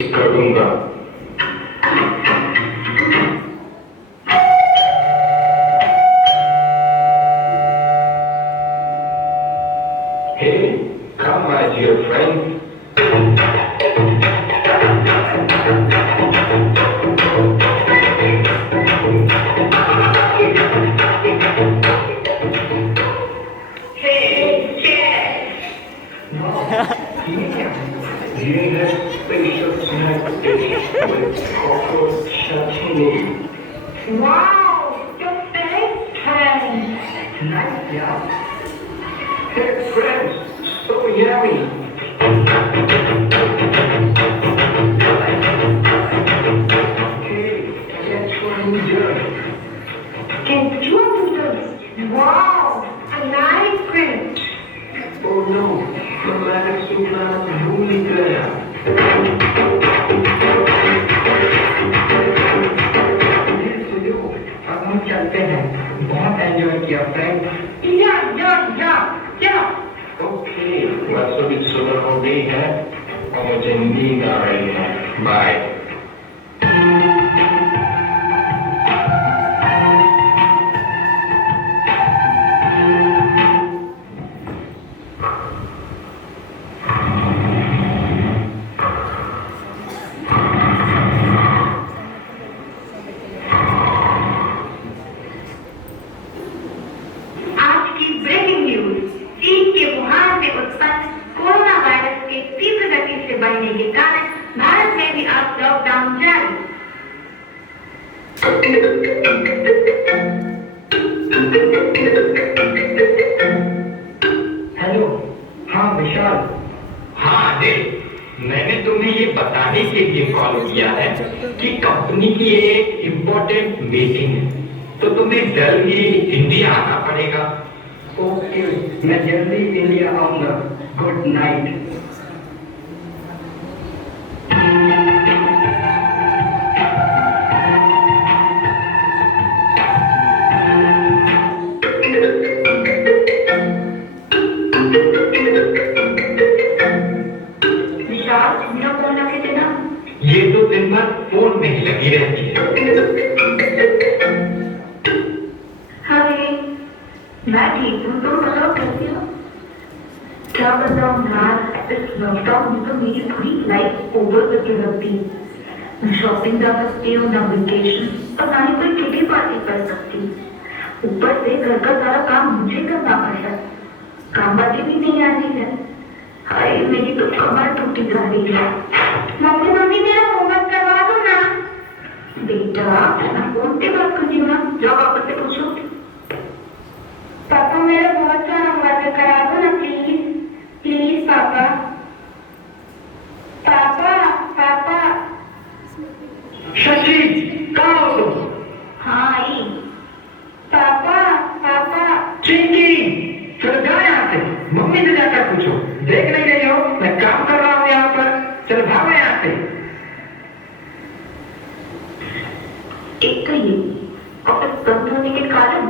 करूंगा। Hey, come my dear friend. Hey, cheers. ये है special snack dish with cockroach chutney. Wow, your face turns. Nice, yeah. Hey friends, so yummy. Hey, that's what we do. Can you do this? Wow, a nice print. Oh no, the last two plants भूल ही गया. अब हम चलते हैं. बहुत enjoy किया friend. या. Okay, बस अभी सुबह हो गई है और मुझे नींद आ रही है. बाय. आज की ब्रेकिंग न्यूज। चीन के वुहान में उत्पन्न कोरोना वायरस के तीव्र गति से बढ़ने के कारण भारत में भी अब लॉकडाउन जारी। हेलो. हाँ विशाल. हाँ अनिल, मैंने तुम्हें ये बताने के लिए कॉल किया है कि कंपनी की एक इम्पोर्टेंट मीटिंग है, तो तुम्हें जल्द ही इंडिया आना पड़ेगा. ओके, मैं जल्दी इंडिया आऊंगा. Good night. विशाल, मेरा फोन रखे थे ना। ये तो दिन भर फोन में ही लगी रहती है. हाय, मैं ठीक हूँ, तुम बताओ कैसी हो? क्या बताऊँ यार, इस लॉकडाउन में तो मेरी पूरी लाइफ ओवर करके रखती है। न शॉपिंग जा सकती हूँ, न वेकेशन, और ना ही कोई किटी पार्टी कर सकती हूँ। ऊपर से घर का सारा काम मुझे करना पड़ता है। काम वाली भी नहीं आ रही है। हाय, मेरी तो कमर टूटी जा रही है। मम्मी मेरा होमवर्क करवा दो ना। बेटा, मैं फोन पे बात करती हूँ ना, जाओ पापा से पूछो। पापा, मेरा बहुत सारा होमवर्क करा दो ना प्लीज। प्लीज पापा. पापा पापा. शशि, कहाँ हो तुम? हाँ आई. पापा पापा. चिंकी, चलो जाओ यहाँ से. मम्मी से जाकर पूछो. देख नहीं रही हो मैं काम कर रहा हूँ यहाँ पर. चलो भागो यहाँ से. एक तो ये ऑफिस बंद होने के कारण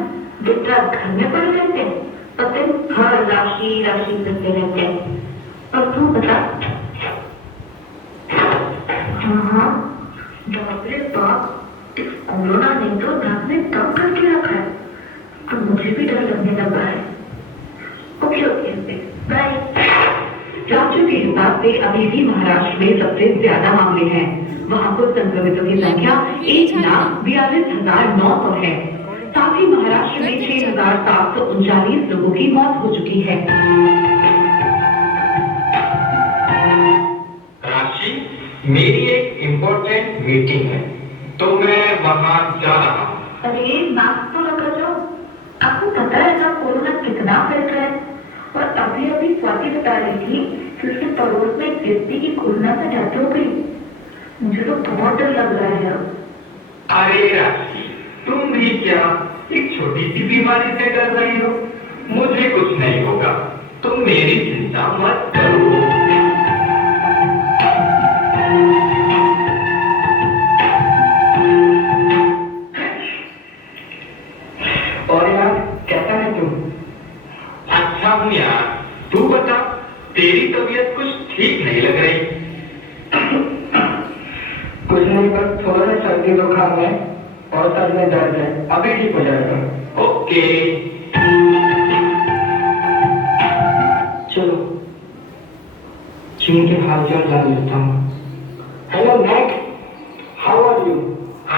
दिन रात घर में पड़े रहते हैं और दिन भर राशि राशि करते रहते हैं. और तू बता. हाँ, बाप रे बाप, इस कोरोना ने तो नाक में दम करके रखा है. तो मुझे भी डर लगने लगा है. Okay okay, bye. राज्य के हिसाब से अभी भी महाराष्ट्र में सबसे ज्यादा मामले हैं। वहाँ कुल संक्रमितों की संख्या 1,42,900 है। साथ ही महाराष्ट्र में 6,739 लोगों की मौत हो चुकी है। राशि, मेरी एक इम्पोर्टेंट मीटिंग है, तो मैं वहाँ जा रहा हूँ. अरे मास्क तो लगा जाओ. आपको पता है ना कोरोना कितना फैल रहा है? और अभी अभी स्वाति बता रही थी कि उसके पड़ोस में एक व्यक्ति की कोरोना से डेथ हो गई. मुझे तो बहुत डर लग रहा है. अरे राशि, तुम भी क्या एक छोटी सी बीमारी से डर रही हो? मुझे कुछ नहीं होगा, तुम मेरी चिंता मत करो. और यार, कैसा है तुम? अच्छा हूँ यार. तू बता, तेरी तबीयत कुछ ठीक नहीं लग रही. कुछ नहीं, बस थोड़ा सा सर्दी जुकाम है और सर में दर्द है, अभी ठीक हो जाएगा। ओके चलो चीन के हालचाल जान लेता हूँ। Hello Mac, how are you?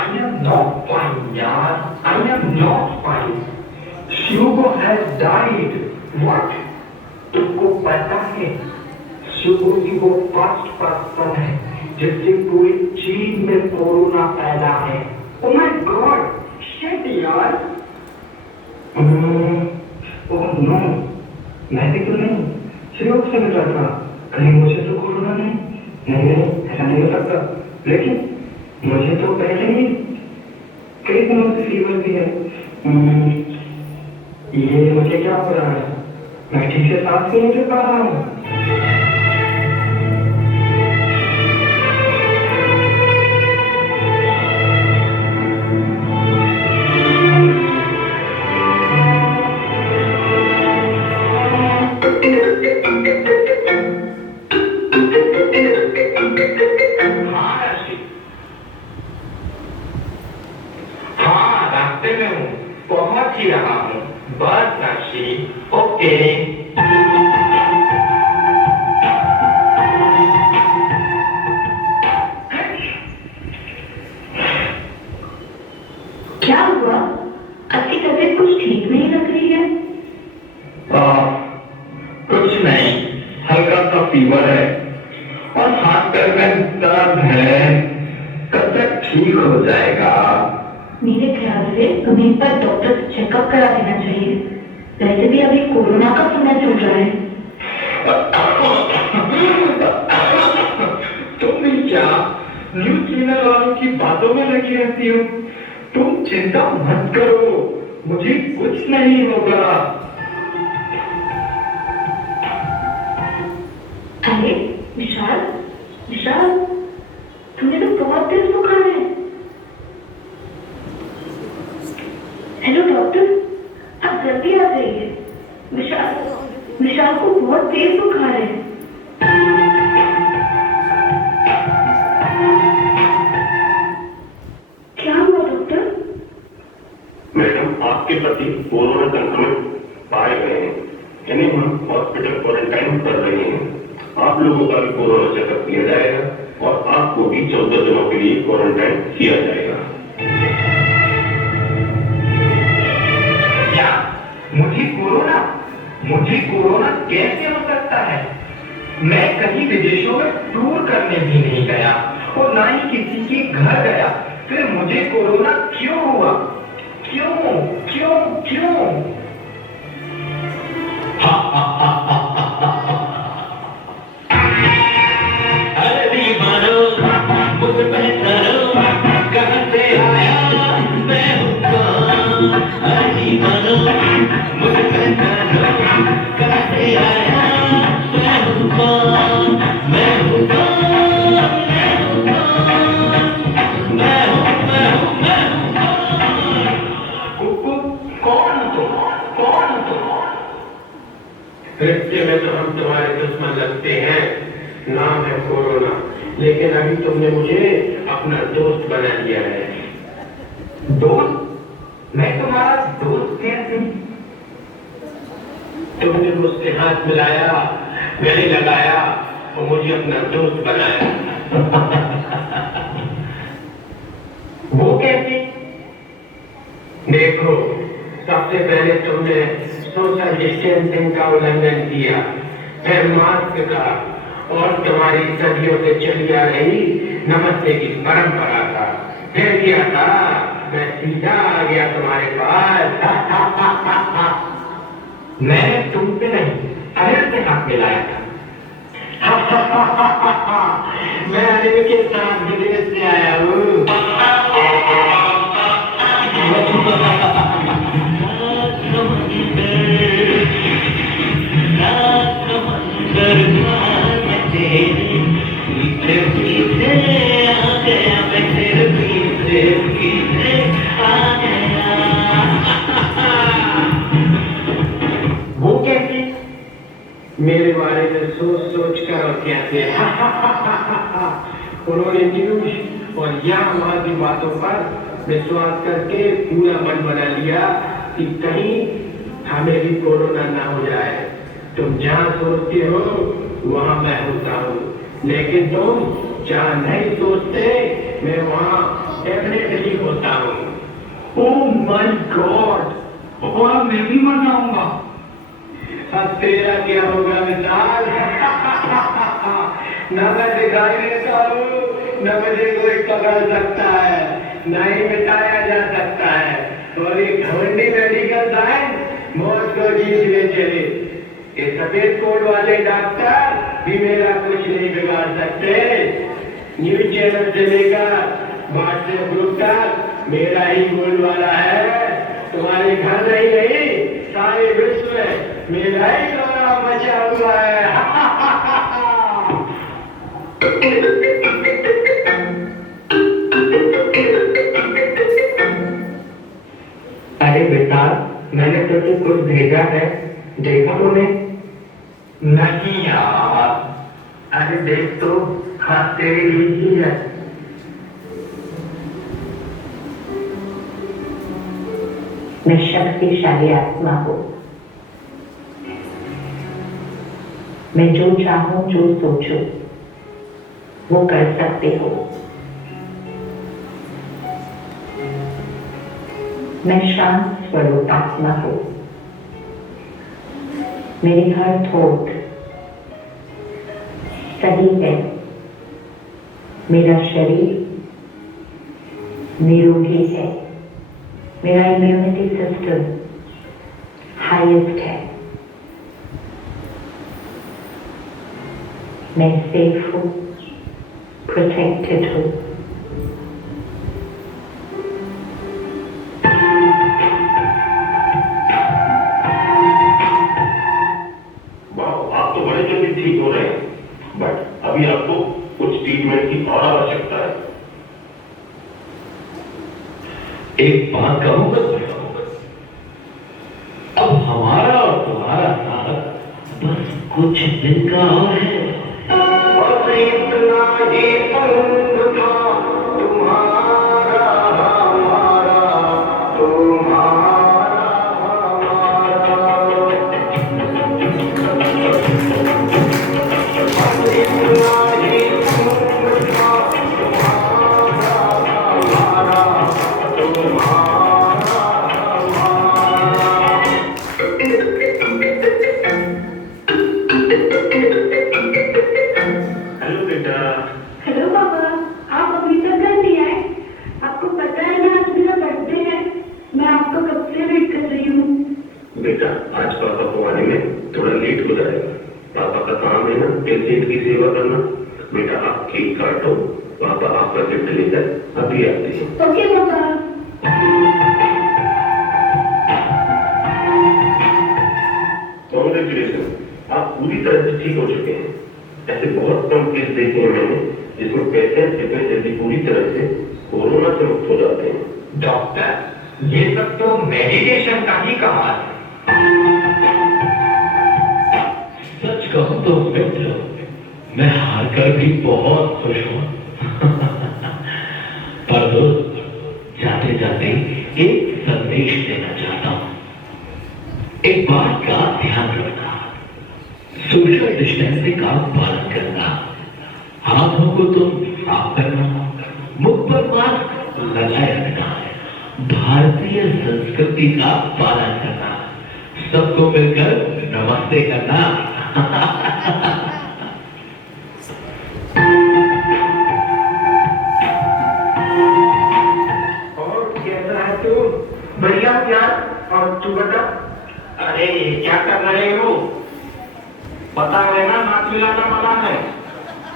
I am not fine यार, I am not fine. Hugo has died. What? तुमको पता है ह्यूगो जी वो फर्स्ट पर्सन है जिससे पूरी चीन में कोरोना फैला है। ओह माय गॉड, शिट यार। ओह नो, मैं भी तो नहीं, ह्यूगो से मिल रहा था, कहीं मुझे तो कोरोना नहीं? नहीं, ऐसा नहीं हो सकता। लेकिन मुझे तो पहले ही कई दिनों से फीवर भी है। ये मुझे क्या हो रहा है? मैं ठीक से सांस भी नहीं ले पा रहा हूँ। हाँ, रास्ते में हूँ, पहुंच ही रहा हूँ। बस राशि, ओके। क्या हुआ? आपकी तबीयत कुछ ठीक नहीं लग रही है। कुछ नहीं, हल्का सा फीवर है और हाथ पैर में दर्द है। कब तक ठीक हो जाएगा? मेरे ख्याल से तुम्हें एक बार डॉक्टर से चेकअप करा देना चाहिए। वैसे भी अभी कोरोना का समय चल रहा है। तुम भी क्या न्यूज चैनल वालों की बातों में लगी रहती हो? तुम चिंता मत करो, मुझे कुछ नहीं होगा। अरे विशाल, विशाल, तुम्हें तो बहुत तेज बुखार है। हेलो डॉक्टर, आप जल्दी आ जाइए। विशाल, विशाल को बहुत तेज बुखार है। क्या हुआ डॉक्टर? मैडम, आपके पति कोरोना संक्रमित पाए गए हैं, इन्हें हम हॉस्पिटल क्वारंटाइन कर रहे हैं। आप लोगों का भी कोरोना चेकअप किया जाएगा और आपको भी 14 दिनों के लिए क्वारंटाइन किया जाएगा। क्या मुझे कोरोना? मुझे कोरोना कैसे हो सकता है? मैं कहीं विदेशों में टूर करने भी नहीं गया और ना ही किसी के घर गया, फिर मुझे कोरोना क्यों हुआ? क्यों क्यों क्यों? अरे दीवानो मुझ पहचानो, कहाँ से आया मैं हूँ कौन? अरे दीवानो मुझ पहचानो, कहाँ से आया मैं हूँ कौन? मैं हूँ कौन? मैं हूँ कौन? मैं हूँ कौन? कुकु, कौन हो तुम? कौन हो तुम? रिश्ते में तो हम तुम्हारे दुश्मन लगते हैं, नाम है कोरोना, लेकिन अभी तुमने मुझे अपना दोस्त बना लिया है। दोस्त? मैं तुम्हारा दोस्त कैसे? तुमने मुझसे हाथ मिलाया, गले लगाया और मुझे अपना दोस्त बनाया। वो कैसे? देखो, सबसे पहले तुमने सोशल डिस्टेंसिंग का उल्लंघन किया, फिर मास्क का, और तुम्हारी सदियों से चली आ रही नमस्ते की परंपरा का। फिर क्या था, मैं सीधा आ गया तुम्हारे पास। मैंने तुमसे नहीं, अनिल से हाथ मिलाया था। मैं अनिल के साथ विदेश से आया हूँ। वो कैसे? मेरे बारे में सोच सोच कर और कहते हैं। उन्होंने न्यूज और यहाँ वहाँ की बातों पर विश्वास करके पूरा मन बना लिया कि कहीं हमें भी कोरोना ना हो जाए। तुम जहाँ सोचते हो वहाँ मैं होता हूँ, लेकिन तुम जहाँ नहीं सोचते मैं वहाँ डेफिनेटली होता हूँ। ओह माय गॉड, वहाँ मैं भी मर जाऊंगा। अब तेरा क्या होगा विशाल? न मैं दिखाई देता हूँ, न मुझे कोई पकड़ सकता है, न ही मिटाया जा सकता है। और ये घमंडी मेडिकल साइंस मौत को जीत ले चले। ये सफेद कोट वाले डॉक्टर भी मेरा कुछ नहीं बिगाड़ सकते। न्यूज चैनल से लेकर व्हाट्सएप ग्रुप तक मेरा ही बोलबाला है। तुम्हारे घर नहीं, सारे विश्व में मेरा ही गौरव मचा हुआ है। अरे विशाल, मैंने तुझे कुछ भेजा है, देखा तूने? नहीं यार। अरे देख तो, हाँ तेरे लिए ही है। मैं शक्तिशाली आत्मा हूँ। मैं जो चाहूं, जो सोचूं, वो कर सकते हो। मैं शांत स्वरूप आत्मा हूँ। मेरी हर थॉट सही है। मेरा शरीर निरोगी है। मेरा इम्यूनिटी सिस्टम हाईएस्ट है। मैं सेफ हूँ, प्रोटेक्टेड हूँ। आप तो बड़े जल्दी ठीक हो रहे हैं, बट अभी आपको कुछ ट्रीटमेंट की और आवश्यकता है। एक बात कहूंगा, अब हमारा और तुम्हारा साथ बस कुछ दिन का और है। बस इतना ही संग था तुम्हारा हमारा, तुम्हारा हमारा। बस इतना ही संग था तुम्हारा हमारा, तुम्हारा हमारा। हेलो बेटा। हेलो पापा, आप अभी तक घर नहीं आए? आपको पता है ना आज मेरा बर्थडे है। मैं आपको कब से वेट कर रही हूँ। बेटा, आज पापा को आने में थोड़ा लेट हो जाएगा। पापा का काम है ना पेशेंट की सेवा करना। बेटा, आप केक काटो, पापा आपका गिफ्ट लेकर अभी आते हैं। ओके पापा। कॉन्ग्रेचुलेशन, आप पूरी तरह से ठीक हो चुके हैं। ऐसे बहुत कम केस देखे हैं मैंने जिसमें पेशेंट इतने जल्दी पूरी तरह से कोरोना से मुक्त हो जाते हैं। डॉक्टर, ये सब तो मेडिटेशन का ही कमाल है। सच कहूं तो मित्र, मैं हार कर भी बहुत खुश हूं। पर दोस्त, जाते जाते एक संदेश देना चाहता हूं। एक बात का ध्यान रखना, सोशल डिस्टेंसिंग का पालन करना, हाथों को तो साफ करना, मुख पर मास्क लगाए रखना, भारतीय संस्कृति का पालन करना, सबको मिलकर नमस्ते करना। और कैसा है तू? बढ़िया यार। और तू बता? अरे क्या कर रहे हो? पता है ना नाक मिलाना मना है,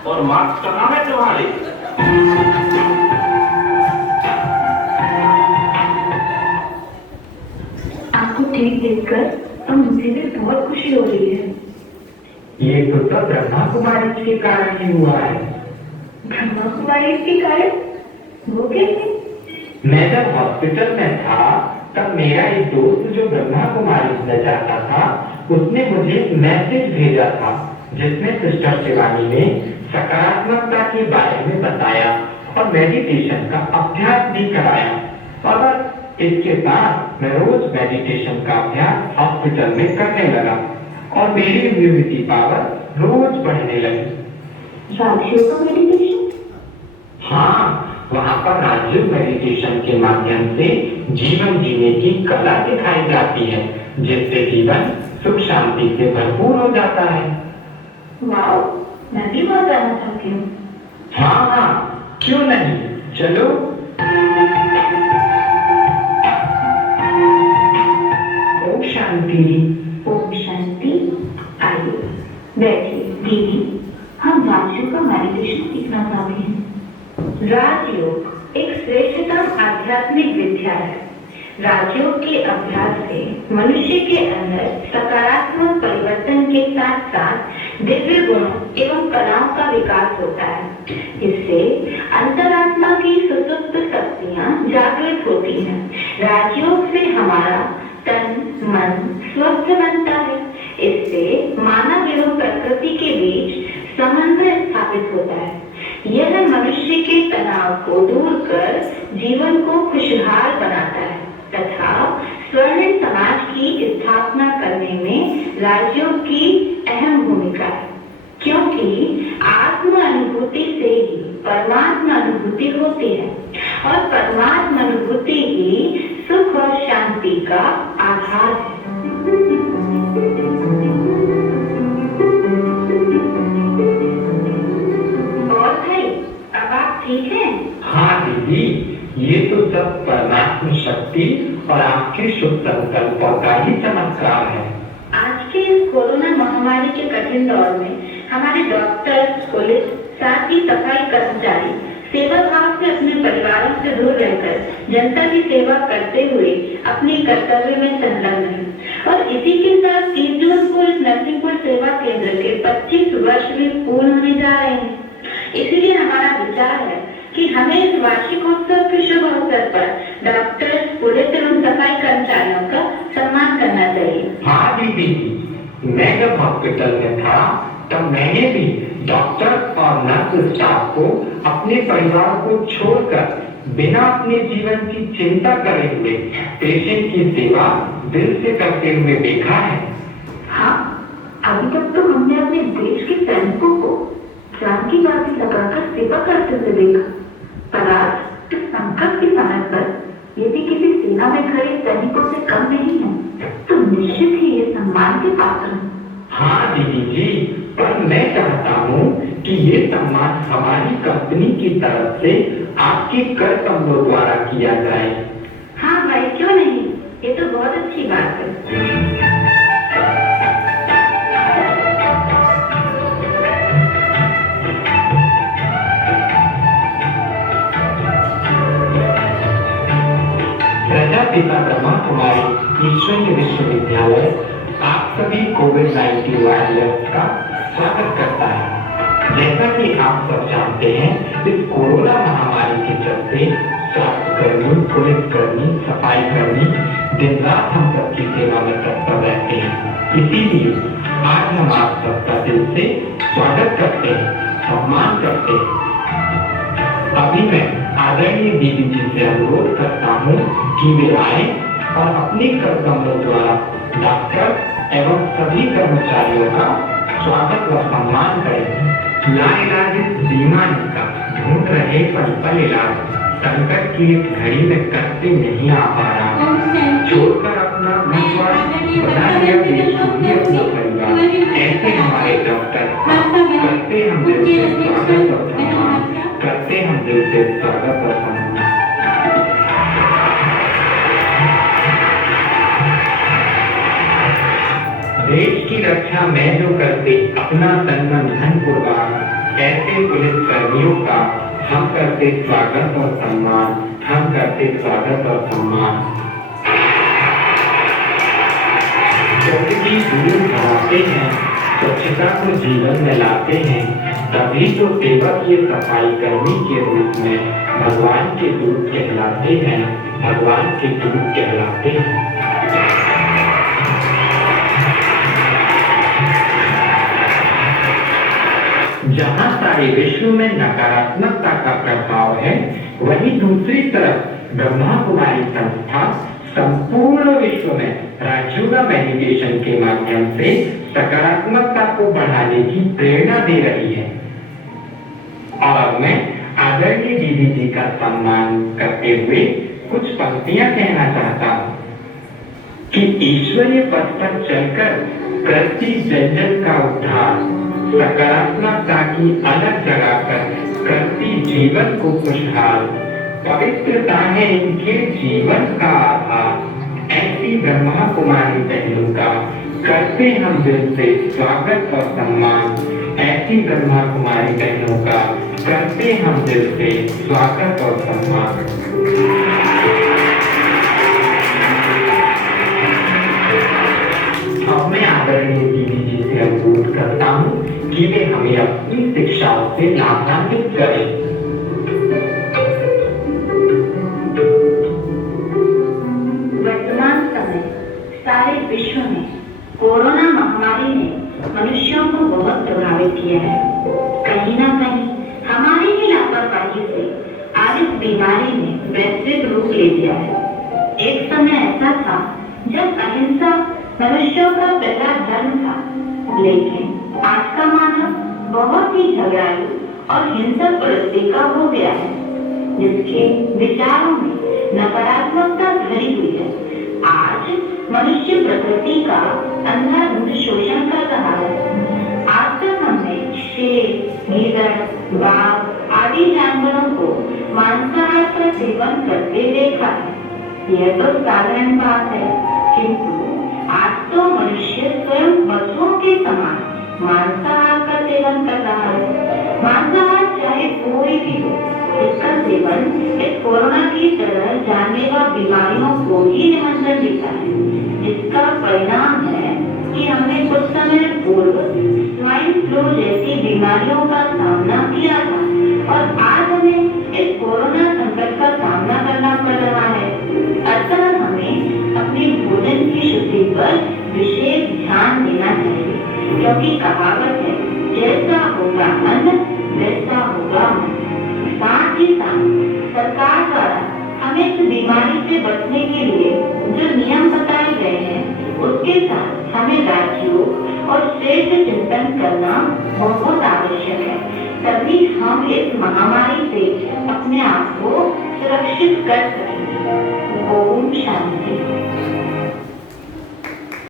और मास्क कहाँ है तुम्हारे? आपको ठीक देखकर अब मुझे भी बहुत खुशी हो रही है। ये तो सब ब्रह्मा कुमारी के कारण ही हुआ है। ब्रह्मा कुमारी के कारण? वो कैसे? मैं जब हॉस्पिटल में था तब मेरा एक दोस्त जो ब्रह्मा कुमारी में जाता था, उसने मुझे मैसेज भेजा था जिसमें सिस्टर शिवानी ने सकारात्मकता के बारे में बताया और मेडिटेशन का अभ्यास भी कराया। और इसके साथ मैं रोज मेडिटेशन का अभ्यास हॉस्पिटल में करने लगा और मेरी इम्यूनिटी पावर रोज बढ़ने लगी। राजयोग मेडिटेशन? हाँ, वहाँ पर राजयोग मेडिटेशन के माध्यम से जीवन जीने की कला दिखाई जाती है, जिससे जीवन सुख शांति से भरपूर हो जाता है। वाओ, मैं भी वहाँ जाना चाहती हूँ। हाँ हाँ, क्यों नहीं, चलो। ओम शांति। ओम शांति। आइए बैठिए दीदी, हम राजयोग का मेडिटेशन सीखना चाहते हैं। राजयोग एक श्रेष्ठतम आध्यात्मिक विद्या है। राजयोग के अभ्यास से मनुष्य के अंदर सकारात्मक परिवर्तन के साथ साथ दिव्य गुणों एवं कलाओं का विकास होता है। इससे अंतरात्मा की सुसुप्त शक्तियाँ जागृत होती हैं। राजयोग से हमारा तन मन स्वस्थ बनता है। इससे मानव एवं प्रकृति के बीच समन्वय स्थापित होता है। यह मनुष्य के तनाव को दूर कर जीवन को खुशहाल बनाता है तथा स्वर्णिम समाज की स्थापना करने में राजयोग की अहम भूमिका है, क्योंकि आत्म अनुभूति से ही परमात्मा अनुभूति होती है और परमात्मा अनुभूति ही सुख और शांति का आधार है। और भाई, अब आप ठीक हैं? हाँ दीदी, ये तो सब परमात्मा शक्ति और आपके शुभ संकल्पों का ही चमत्कार है। आज के इस कोरोना महामारी के कठिन दौर में हमारे डॉक्टर, पुलिस, साथ ही सफाई कर्मचारी सेवा भाव से अपने परिवारों से दूर रहकर जनता की सेवा करते हुए अपने कर्तव्य में संलग्न हैं। और इसी के साथ 3 जून को इस नरसिंहपुर सेवा केंद्र के 25 वर्ष भी पूर्ण होने जा रहे हैं। इसलिए हमारा विचार है कि हमें इस वार्षिकोत्सव के शुभ अवसर पर डॉक्टर, पुलिस एवं सफाई कर्मचारियों का सम्मान करना चाहिए। हाँ दीदी, मैं जब हॉस्पिटल में था तब मैंने भी डॉक्टर और नर्स स्टाफ को अपने परिवार को छोड़कर बिना अपने जीवन की चिंता करे हुए पेशेंट की सेवा दिल से करते हुए देखा है। हाँ, अभी तक तो हमने अपने देश के सैनिकों को जान की बाजी लगाकर सेवा करते हुए देखा, पर आज इस संकट के समय पर यदि किसी सेना में खड़े सैनिकों से कम नहीं है तो निश्चित ही ये सम्मान के पात्र हैं। हाँ दीदी जी, पर मैं चाहता हूँ कि ये सम्मान हमारी कंपनी की तरफ से आपके कर कमलों द्वारा किया जाए। हाँ भाई, क्यों नहीं, ये तो बहुत अच्छी बात है। प्रजापिता ब्रह्मा कुमारी ईश्वरीय विश्वविद्यालय आप सभी कोविड-19 वॉरियर्स का स्वागत करता है। जैसा कि आप सब जानते हैं, इस कोरोना महामारी के चलते स्वास्थ्यकर्मी, पुलिसकर्मी, सफाई कर्मी दिन रात हम सबकी सेवा में तत्पर रहते हैं। इसीलिए आज हम आप सबका दिल से स्वागत करते हैं, सम्मान करते हैं। अभी मैं आदरणीय दीदी जी से अनुरोध करता हूँ कि वे आए और अपने कर कमलों द्वारा डॉक्टर एवं सभी कर्मचारियों का स्वागत व सम्मान करें। लाइलाज इस बीमारी का ढूंढ रहे पल इलाज, संकट की इस घड़ी में करते नहीं आ पा रहा, छोड़कर अपना विश्वास बना लिया बेसुधी अपना परिवार। ऐसे हमारे डॉक्टर करते हम दिल से स्वागत और सम्मान, करते हम दिल से स्वागत और सम्मान। देश की रक्षा मैं जो करते अपना तन मन धन कुर्बान, ऐसे पुलिस कर्मियों का हम करते स्वागत और सम्मान, हम करते स्वागत और सम्मान। गंदगी दूर भगाते हैं, स्वच्छता को जीवन में लाते हैं, तभी तो सेवक ये सफाई कर्मी के रूप में भगवान के दूत कहलाते हैं, भगवान के दूत कहलाते हैं। जहां सारे विश्व में नकारात्मकता का प्रभाव है, वहीं दूसरी तरफ ब्रह्मा कुमारी संस्था संपूर्ण विश्व में राजयोगा मेडिटेशन के माध्यम से सकारात्मकता को बढ़ाने की प्रेरणा दे रही है। और अब मैं आदरणीय दीदी जी का सम्मान करते हुए कुछ पंक्तियां कहना चाहता हूँ कि ईश्वरीय पथ पर चलकर करती जन जन का उद्धार, सकारात्मकता की अलग जगाकर करती जीवन को खुशहाल, पवित्रता है इनके जीवन का आधार। ऐसी ब्रह्मा कुमारी बहनों का करते हम दिल से स्वागत और सम्मान। ऐसी ब्रह्मा कुमारी बहनों का करते हम दिल से स्वागत और सम्मान। अब मैं आदरणीय दीदी जी से अनुरोध करता हूँ कि वे हमें अपनी शिक्षाओं से लाभान्वित करें। वर्तमान समय सारे विश्व में कोरोना महामारी ने मनुष्यों को बहुत प्रभावित किया है। कहीं ना कहीं हमारी ही लापरवाही से आज इस बीमारी ने वैश्विक रूप ले लिया है। एक समय ऐसा था जब अहिंसा मनुष्यों का पहला धर्म था, लेकिन आज का मानव बहुत ही झगड़ालू और हिंसक प्रवृत्ति का हो गया है, जिसके विचारों में नकारात्मकता भरी हुई है। आज मनुष्य प्रकृति का अंधाधुंध शोषण कर रहा है। आज तक हमने शेर, गीदड़, बाघ आदि जानवरों को मांसाहार का सेवन करते देखा है। यह तो साधारण बात है, किंतु आज तो मनुष्य स्वयं पशुओं के समान मांसाहार का सेवन कर रहा है। मांसाहार चाहे कोई भी हो, इसका सेवन इस कोरोना की तरह जानलेवा बीमारियों को ही निमंत्रण देता है। इसका परिणाम है कि हमने कुछ समय पूर्व स्वाइन फ्लू जैसी बीमारियों का सामना किया था और आज हमें इस कोरोना संकट का सामना करना पड़ रहा है। अतः हमें अपने भोजन की शुद्धि पर विशेष ध्यान देना चाहिए, क्योंकि कहावत है, जैसा होगा अन्न वैसा होगा मन। साथ ही साथ सरकार द्वारा हमें इस बीमारी से बचने के लिए जो नियम बताए गए हैं, उसके साथ हमें राजयोग और श्रेष्ठ चिंतन करना बहुत आवश्यक है। तभी हम इस महामारी से अपने आप को सुरक्षित कर सकेंगे। ओम शांति।